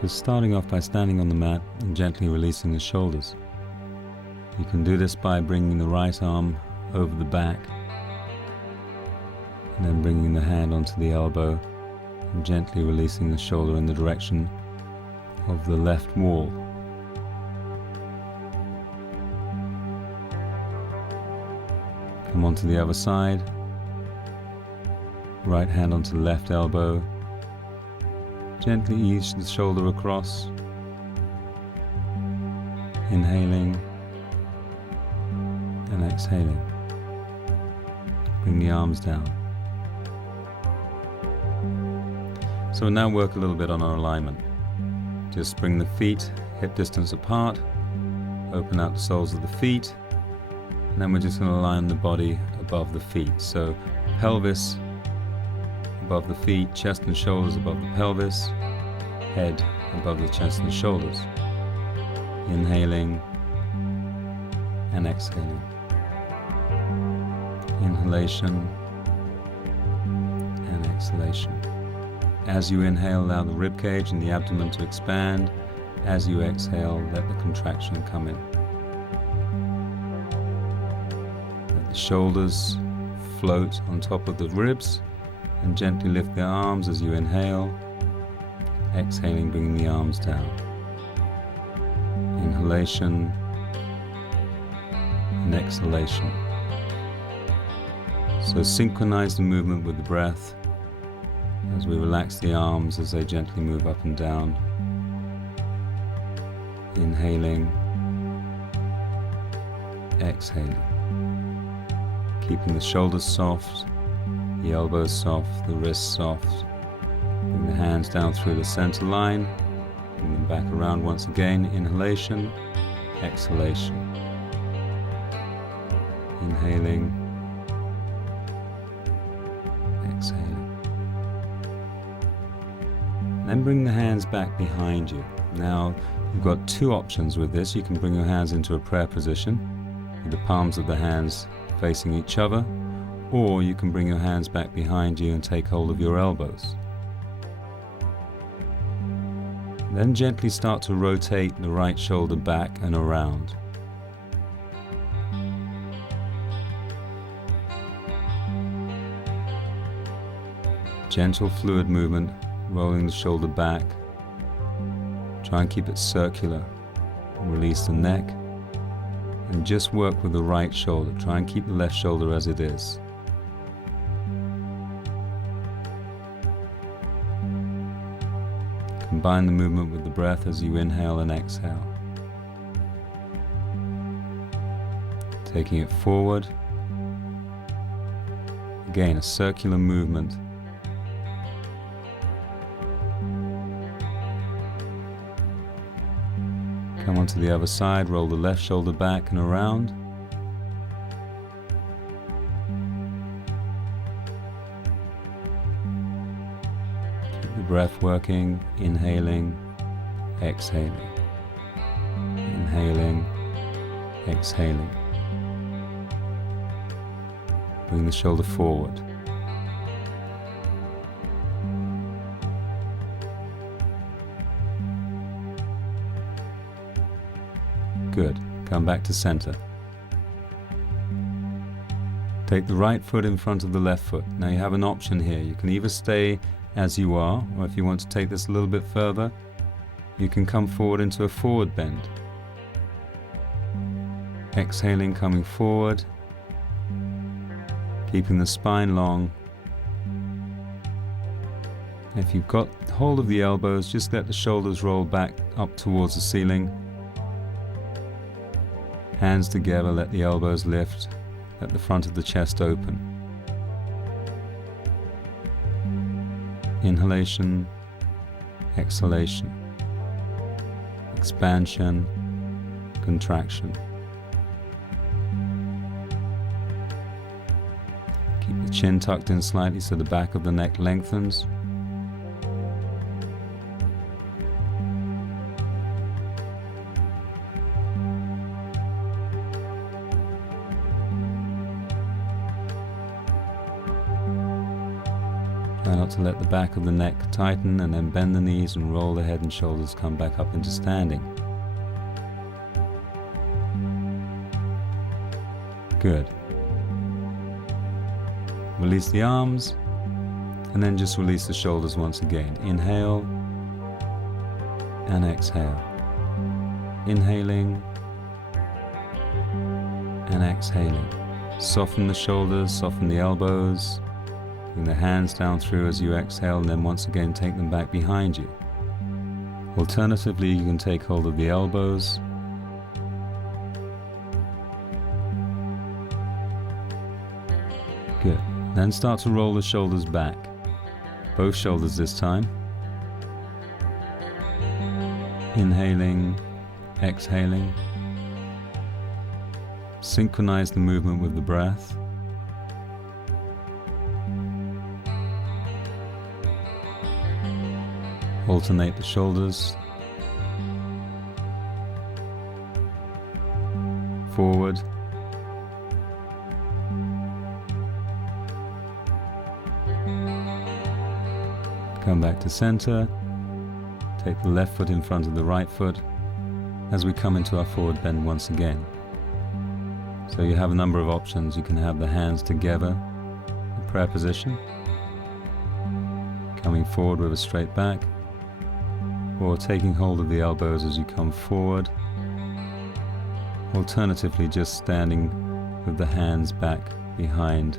So starting off by standing on the mat and gently releasing the shoulders. You can do this by bringing the right arm over the back and then bringing the hand onto the elbow and gently releasing the shoulder in the direction of the left wall. Come onto the other side, right hand onto the left elbow, gently ease the shoulder across, inhaling and exhaling. Bring the arms down. So we'll now work a little bit on our alignment. Just bring the feet hip distance apart, open out the soles of the feet, and then we're just going to align the body above the feet. So pelvis above the feet, chest and shoulders above the pelvis, head above the chest and shoulders. Inhaling and exhaling. Inhalation and exhalation. As you inhale, allow the ribcage and the abdomen to expand. As you exhale, let the contraction come in. Let the shoulders float on top of the ribs and gently lift the arms as you inhale. Exhaling, bringing the arms down. Inhalation and exhalation. So synchronize the movement with the breath as we relax the arms as they gently move up and down. Inhaling, exhaling. Keeping the shoulders soft, the elbows soft, the wrists soft. Bring the hands down through the center line. Bring them back around once again. Inhalation, exhalation. Inhaling, exhaling. Then bring the hands back behind you. Now you've got two options with this. You can bring your hands into a prayer position with the palms of the hands facing each other, or you can bring your hands back behind you and take hold of your elbows. Then gently start to rotate the right shoulder back and around. Gentle fluid movement, rolling the shoulder back. Try and keep it circular. Release the neck and just work with the right shoulder. Try and keep the left shoulder as it is. Combine the movement with the breath as you inhale and exhale. Taking it forward. Again, a circular movement. Come onto the other side, roll the left shoulder back and around. Keep the breath working, inhaling, exhaling. Inhaling, exhaling. Bring the shoulder forward. Good. Come back to center. Take the right foot in front of the left foot. Now you have an option here. You can either stay as you are, or if you want to take this a little bit further, you can come forward into a forward bend. Exhaling, coming forward, keeping the spine long. If you've got hold of the elbows, just let the shoulders roll back up towards the ceiling. Hands together, let the elbows lift, let the front of the chest open. Inhalation, exhalation, expansion, contraction. Keep the chin tucked in slightly so the back of the neck lengthens. Try not to let the back of the neck tighten, and then bend the knees and roll the head and shoulders, come back up into standing. Good. Release the arms, and then just release the shoulders once again. Inhale and exhale. Inhaling and exhaling. Soften the shoulders, soften the elbows. Bring the hands down through as you exhale, and then once again take them back behind you. Alternatively, you can take hold of the elbows. Good. Then start to roll the shoulders back. Both shoulders this time. Inhaling, exhaling. Synchronize the movement with the breath. Alternate the shoulders. Forward. Come back to center. Take the left foot in front of the right foot as we come into our forward bend once again. So you have a number of options. You can have the hands together, the prayer position, coming forward with a straight back, or taking hold of the elbows as you come forward. Alternatively, just standing with the hands back behind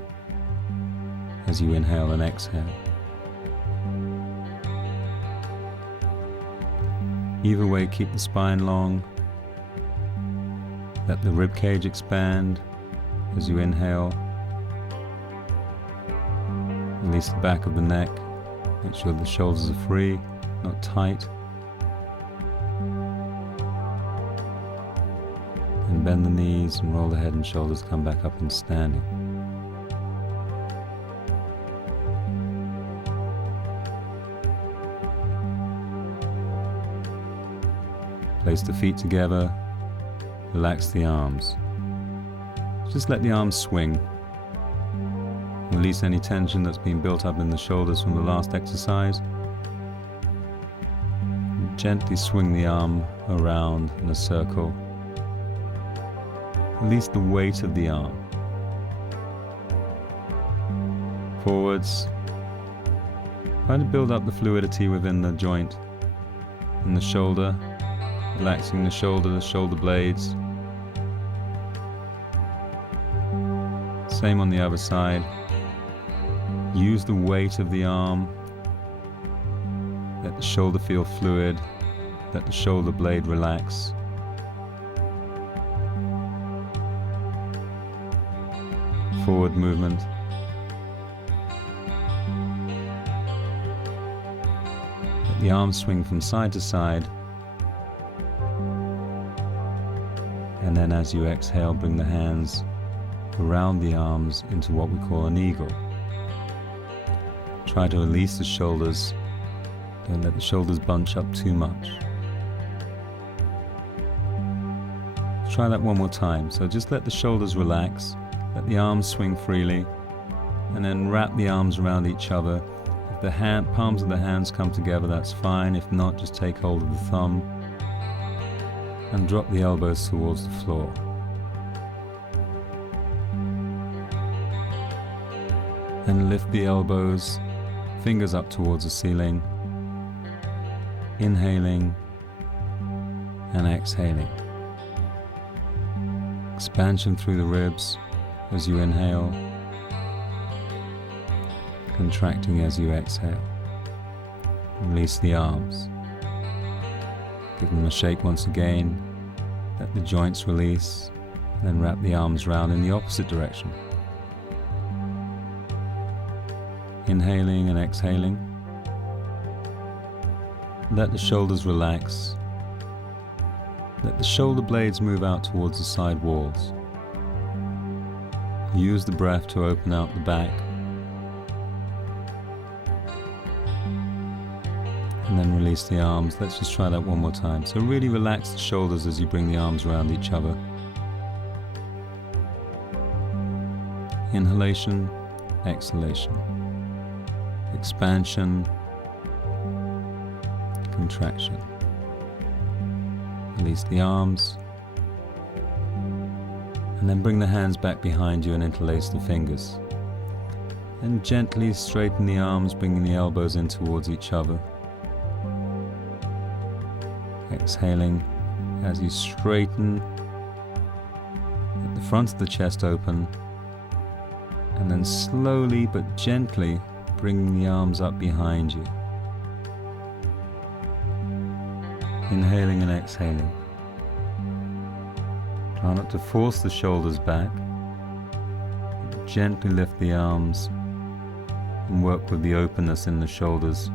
as you inhale and exhale. Either way, keep the spine long. Let the rib cage expand as you inhale. Release the back of the neck. Make sure the shoulders are free, not tight. And bend the knees and roll the head and shoulders, come back up and standing. Place the feet together, relax the arms. Just let the arms swing. Release any tension that's been built up in the shoulders from the last exercise. Gently swing the arm around in a circle. Release the weight of the arm. Forwards. Try to build up the fluidity within the joint and the shoulder. Relaxing the shoulder blades. Same on the other side. Use the weight of the arm. Let the shoulder feel fluid. Let the shoulder blade relax. Forward movement. Let the arms swing from side to side. And then as you exhale, bring the hands around the arms into what we call an eagle. Try to release the shoulders. Don't let the shoulders bunch up too much. Try that one more time. So just let the shoulders relax, let the arms swing freely, and then wrap the arms around each other. If the palms of the hands come together, that's fine. If not, just take hold of the thumb and drop the elbows towards the floor. And lift the elbows, fingers up towards the ceiling, inhaling and exhaling. Expansion through the ribs as you inhale, contracting as you exhale. Release the arms. Give them a shake once again. Let the joints release, and then wrap the arms round in the opposite direction. Inhaling and exhaling. Let the shoulders relax. Let the shoulder blades move out towards the side walls. Use the breath to open out the back. And then release the arms. Let's just try that one more time. So really relax the shoulders as you bring the arms around each other. Inhalation, exhalation. expansion, contraction. Release the arms, and then bring the hands back behind you and interlace the fingers. And gently straighten the arms, bringing the elbows in towards each other. Exhaling as you straighten at the front of the chest open, and then slowly but gently bringing the arms up behind you. Inhaling and exhaling. Try not to force the shoulders back. Gently lift the arms and work with the openness in the shoulders.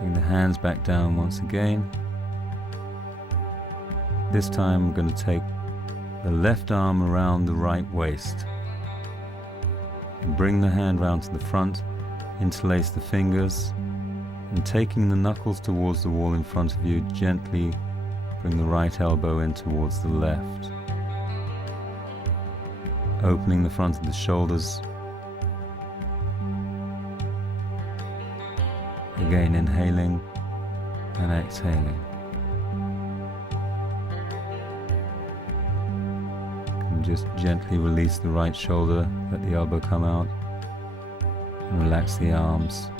Bring the hands back down once again. This time we're going to take the left arm around the right waist. Bring the hand round to the front, interlace the fingers, and taking the knuckles towards the wall in front of you, gently bring the right elbow in towards the left. Opening the front of the shoulders. Again, inhaling and exhaling. And just gently release the right shoulder, let the elbow come out, and relax the arms.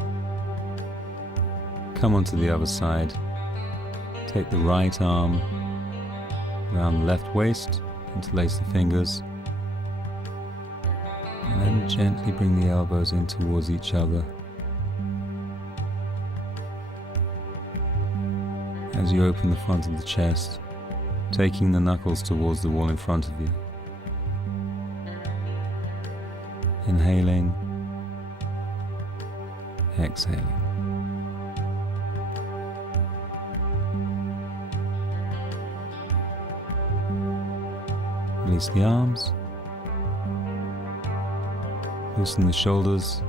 Come onto the other side. Take the right arm around the left waist, interlace the fingers, and then gently bring the elbows in towards each other. As you open the front of the chest, taking the knuckles towards the wall in front of you. Inhaling, exhaling. Release the arms, loosen the shoulders.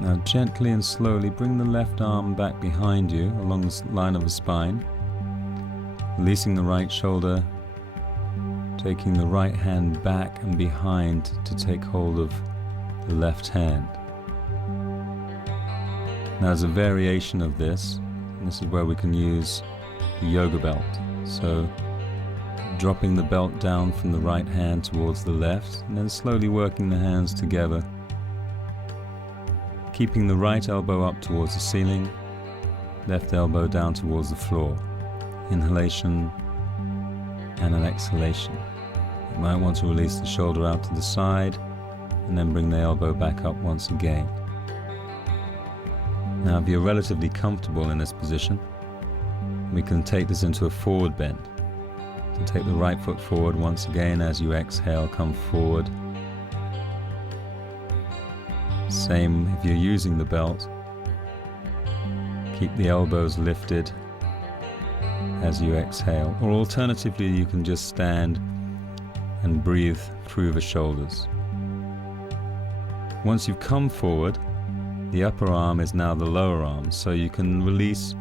Now gently and slowly bring the left arm back behind you along the line of the spine, releasing the right shoulder, taking the right hand back and behind to take hold of the left hand. Now there's a variation of this, and this is where we can use the yoga belt. So dropping the belt down from the right hand towards the left, and then slowly working the hands together, keeping the right elbow up towards the ceiling, left elbow down towards the floor. Inhalation and an exhalation. You might want to release the shoulder out to the side and then bring the elbow back up once again. Now if you're relatively comfortable in this position, we can take this into a forward bend. So take the right foot forward once again. As you exhale, come forward. Same if you're using the belt. Keep the elbows lifted as you exhale. Or alternatively, you can just stand and breathe through the shoulders. Once you've come forward, the upper arm is now the lower arm, so you can release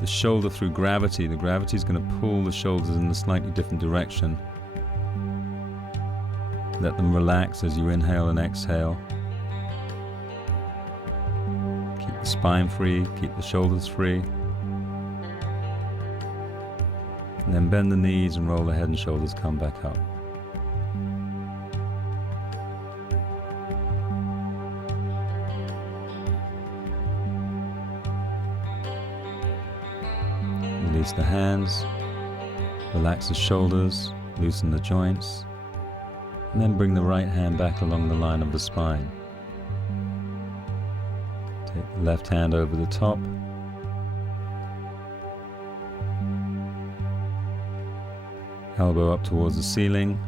the shoulder through gravity. The gravity is going to pull the shoulders in a slightly different direction. Let them relax as you inhale and exhale. Keep the spine free, keep the shoulders free. And then bend the knees and roll the head and shoulders, come back up. Release the hands, relax the shoulders, loosen the joints, and then bring the right hand back along the line of the spine. Take the left hand over the top. Elbow up towards the ceiling.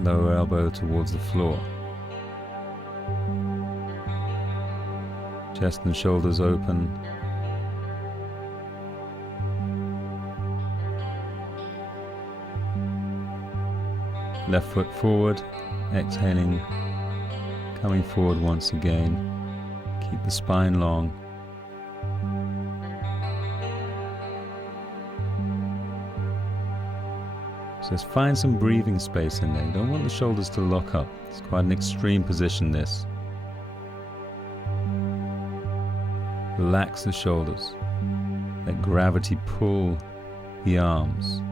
Lower elbow towards the floor. Chest and shoulders open. Left foot forward, exhaling, coming forward once again. Keep the spine long. Just find some breathing space in there. You don't want the shoulders to lock up. It's quite an extreme position, this. Relax the shoulders. Let gravity pull the arms.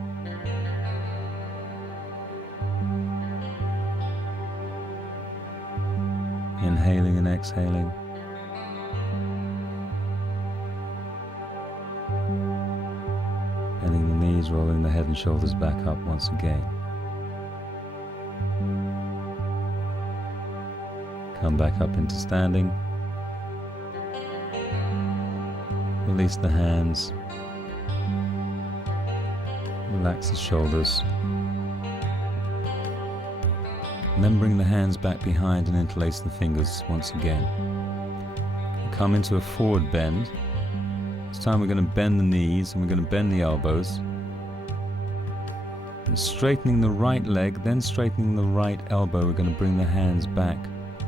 Inhaling and exhaling. Bending the knees, rolling the head and shoulders back up once again. Come back up into standing. Release the hands. Relax the shoulders. And then bring the hands back behind and interlace the fingers once again. Come into a forward bend. This time we're going to bend the knees and we're going to bend the elbows. And straightening the right leg, then straightening the right elbow, we're going to bring the hands back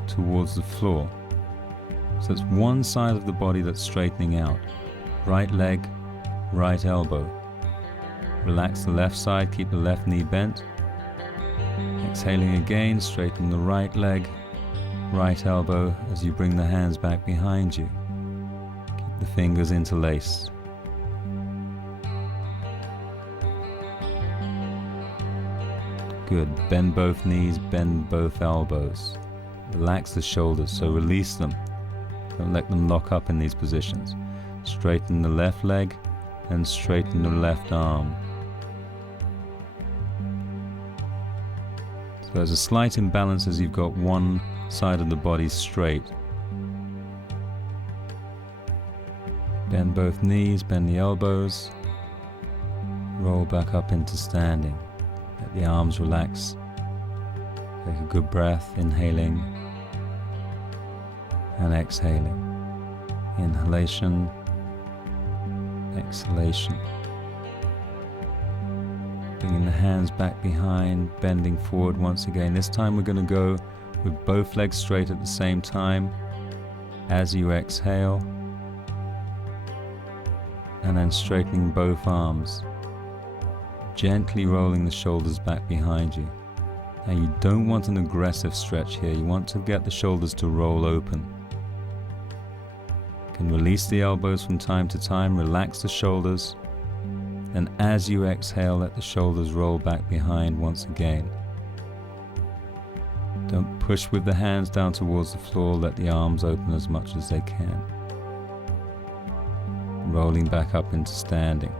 towards the floor. So it's one side of the body that's straightening out. Right leg, right elbow. Relax the left side, keep the left knee bent. Exhaling again, straighten the right leg, right elbow as you bring the hands back behind you. Keep the fingers interlaced. Good. Bend both knees, bend both elbows. Relax the shoulders, so release them. Don't let them lock up in these positions. Straighten the left leg and straighten the left arm. So there's a slight imbalance as you've got one side of the body straight. Bend both knees, bend the elbows. Roll back up into standing. Let the arms relax. Take a good breath, inhaling and exhaling. Inhalation, exhalation. Bringing the hands back behind, bending forward once again. This time we're going to go with both legs straight at the same time as you exhale. And then straightening both arms. Gently rolling the shoulders back behind you. Now you don't want an aggressive stretch here. You want to get the shoulders to roll open. You can release the elbows from time to time, relax the shoulders. And as you exhale, let the shoulders roll back behind once again. Don't push with the hands down towards the floor, let the arms open as much as they can. Rolling back up into standing.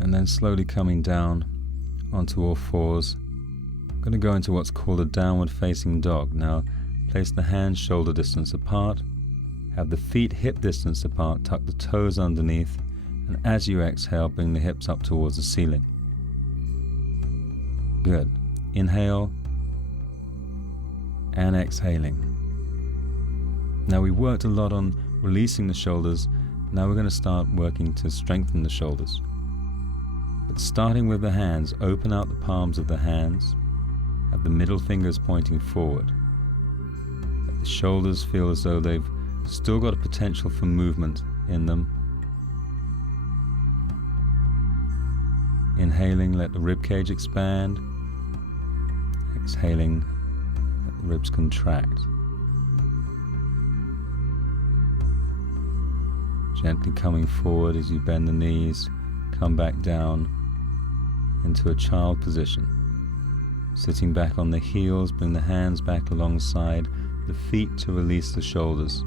And then slowly coming down onto all fours. I'm going to go into what's called a downward facing dog. Now, place the hands shoulder distance apart, have the feet hip distance apart, tuck the toes underneath, and as you exhale, bring the hips up towards the ceiling. Good. Inhale and exhaling. Now we worked a lot on releasing the shoulders. Now we're going to start working to strengthen the shoulders. But starting with the hands, open out the palms of the hands. Have the middle fingers pointing forward. Let the shoulders feel as though they've still got a potential for movement in them. Inhaling, let the rib cage expand. Exhaling, let the ribs contract. Gently coming forward as you bend the knees, come back down into a child position. Sitting back on the heels, bring the hands back alongside the feet to release the shoulders.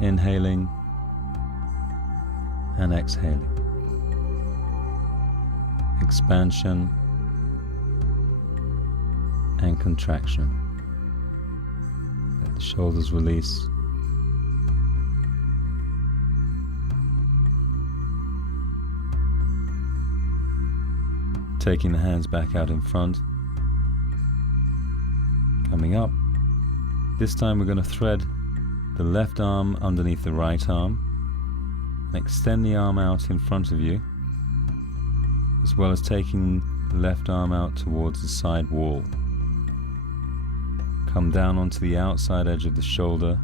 Inhaling and exhaling. Expansion and contraction. Let the shoulders release. Taking the hands back out in front. Coming up. This time we're going to thread the left arm underneath the right arm and extend the arm out in front of you, as well as taking the left arm out towards the side wall. Come down onto the outside edge of the shoulder.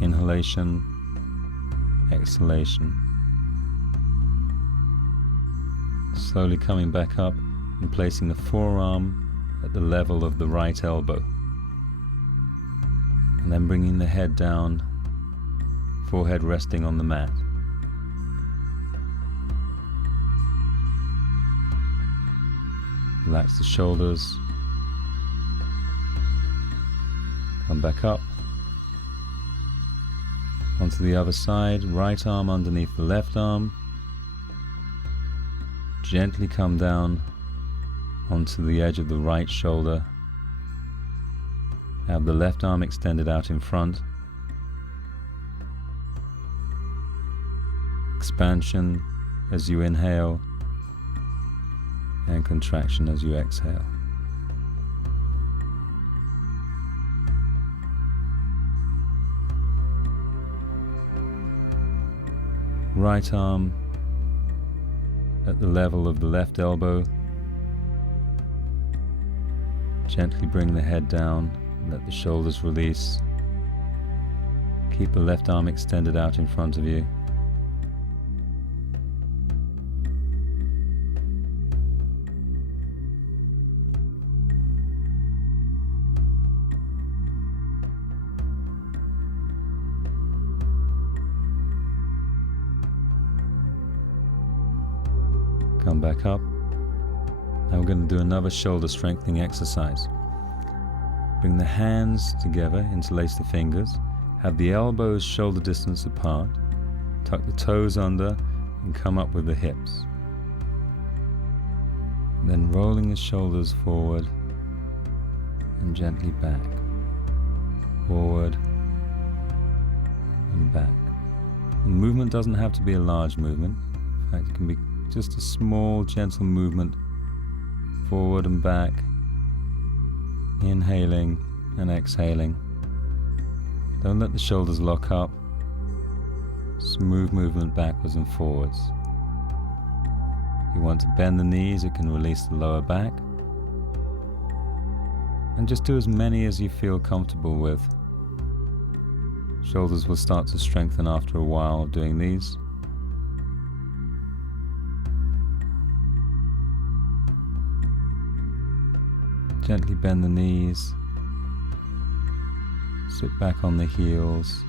Inhalation, exhalation. Slowly coming back up and placing the forearm at the level of the right elbow. And then bringing the head down, forehead resting on the mat. Relax the shoulders. Come back up. Onto the other side, right arm underneath the left arm. Gently come down onto the edge of the right shoulder. Have the left arm extended out in front. Expansion as you inhale and contraction as you exhale. Right arm at the level of the left elbow. Gently bring the head down, let the shoulders release. Keep the left arm extended out in front of you. Come back up. Now we're going to do another shoulder strengthening exercise. Bring the hands together, interlace the fingers, have the elbows shoulder distance apart, tuck the toes under and come up with the hips. Then rolling the shoulders forward and gently back, forward and back. The movement doesn't have to be a large movement. In fact, it can be just a small, gentle movement forward and back, inhaling and exhaling. Don't let the shoulders lock up. Smooth movement backwards and forwards. If you want to bend the knees, it can release the lower back. And just do as many as you feel comfortable with. Shoulders will start to strengthen after a while of doing these. Gently bend the knees, sit back on the heels,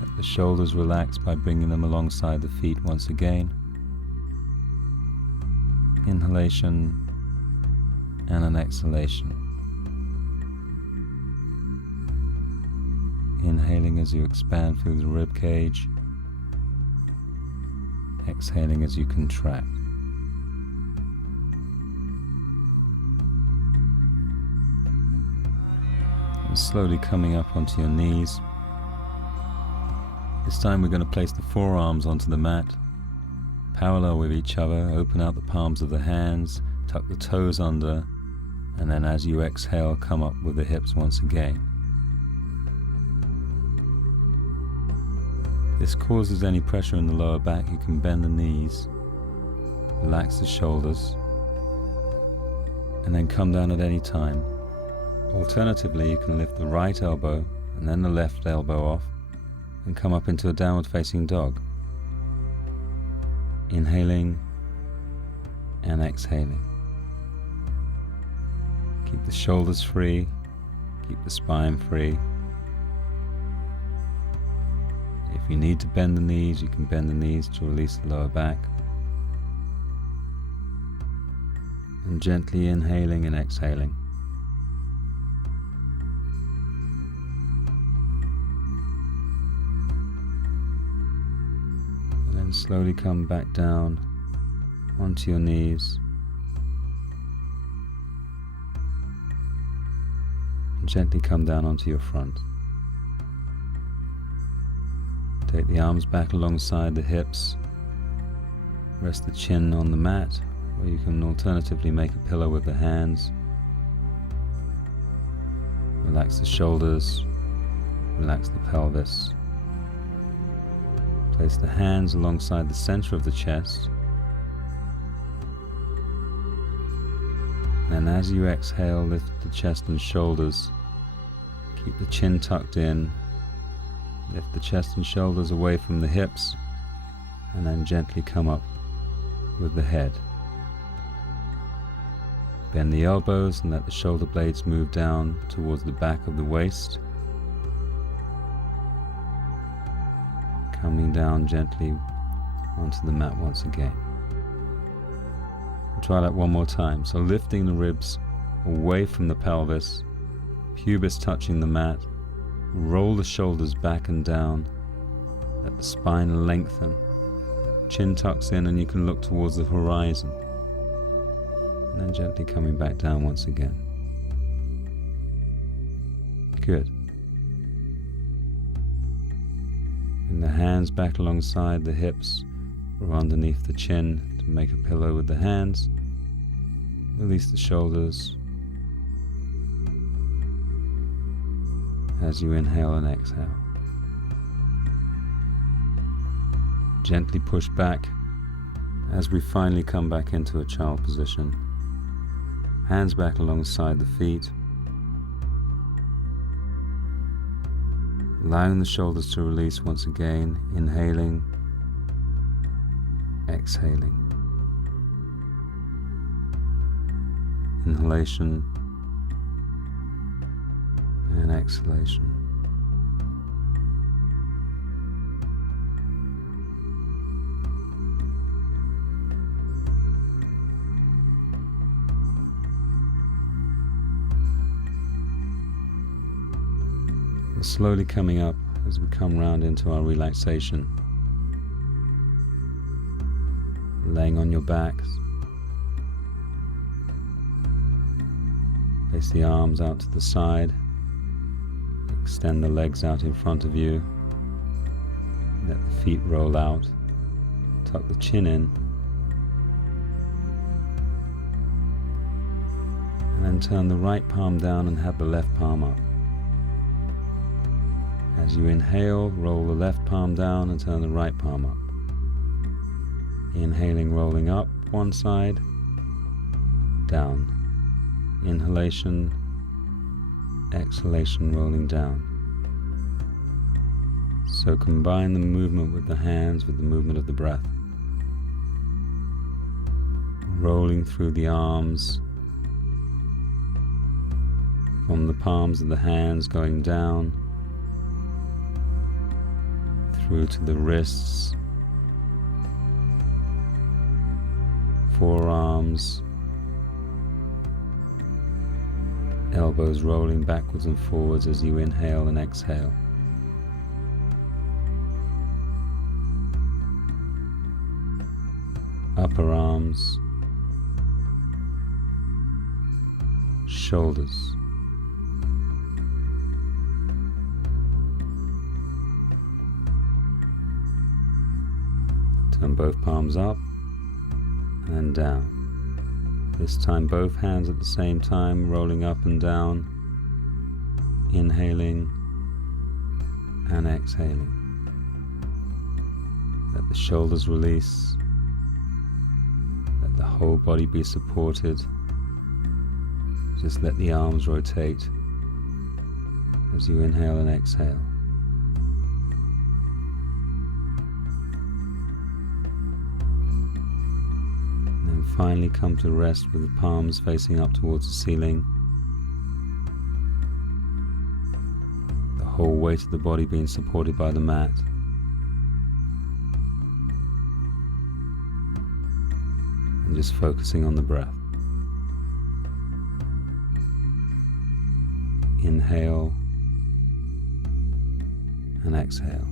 let the shoulders relax by bringing them alongside the feet once again. Inhalation and an exhalation. Inhaling as you expand through the rib cage, exhaling as you contract. And slowly coming up onto your knees. This time we're going to place the forearms onto the mat, parallel with each other. Open out the palms of the hands, tuck the toes under, and then as you exhale, come up with the hips once again. If this causes any pressure in the lower back, you can bend the knees, relax the shoulders, and then come down at any time. Alternatively, you can lift the right elbow and then the left elbow off and come up into a downward facing dog. Inhaling and exhaling. Keep the shoulders free, keep the spine free. If you need to bend the knees, you can bend the knees to release the lower back. And gently inhaling and exhaling. And slowly come back down onto your knees. And gently come down onto your front. Take the arms back alongside the hips. Rest the chin on the mat, or you can alternatively make a pillow with the hands. Relax the shoulders, relax the pelvis. Place the hands alongside the center of the chest. And as you exhale, lift the chest and shoulders. Keep the chin tucked in. Lift the chest and shoulders away from the hips. And then gently come up with the head. Bend the elbows and let the shoulder blades move down towards the back of the waist. Coming down gently onto the mat once again. We'll try that one more time. So lifting the ribs away from the pelvis, pubis touching the mat, roll the shoulders back and down, let the spine lengthen, chin tucks in and you can look towards the horizon. And then gently coming back down once again. Good. Bring the hands back alongside the hips or underneath the chin to make a pillow with the hands. Release the shoulders as you inhale and exhale. Gently push back as we finally come back into a child position. Hands back alongside the feet. Allowing the shoulders to release once again, inhaling, exhaling. Inhalation and exhalation. And slowly coming up as we come round into our relaxation. Laying on your backs. Place the arms out to the side. Extend the legs out in front of you. Let the feet roll out. Tuck the chin in. And then turn the right palm down and have the left palm up. As you inhale, roll the left palm down and turn the right palm up. Inhaling, rolling up one side, down. Inhalation, exhalation, rolling down. So combine the movement with the hands with the movement of the breath. Rolling through the arms, from the palms of the hands going down, through to the wrists, forearms, elbows rolling backwards and forwards as you inhale and exhale. Upper arms, shoulders, turn both palms up and then down. This time both hands at the same time, rolling up and down, inhaling and exhaling. Let the shoulders release, let the whole body be supported. Just let the arms rotate as you inhale and exhale. Finally come to rest with the palms facing up towards the ceiling. The whole weight of the body being supported by the mat. And just focusing on the breath. Inhale and exhale.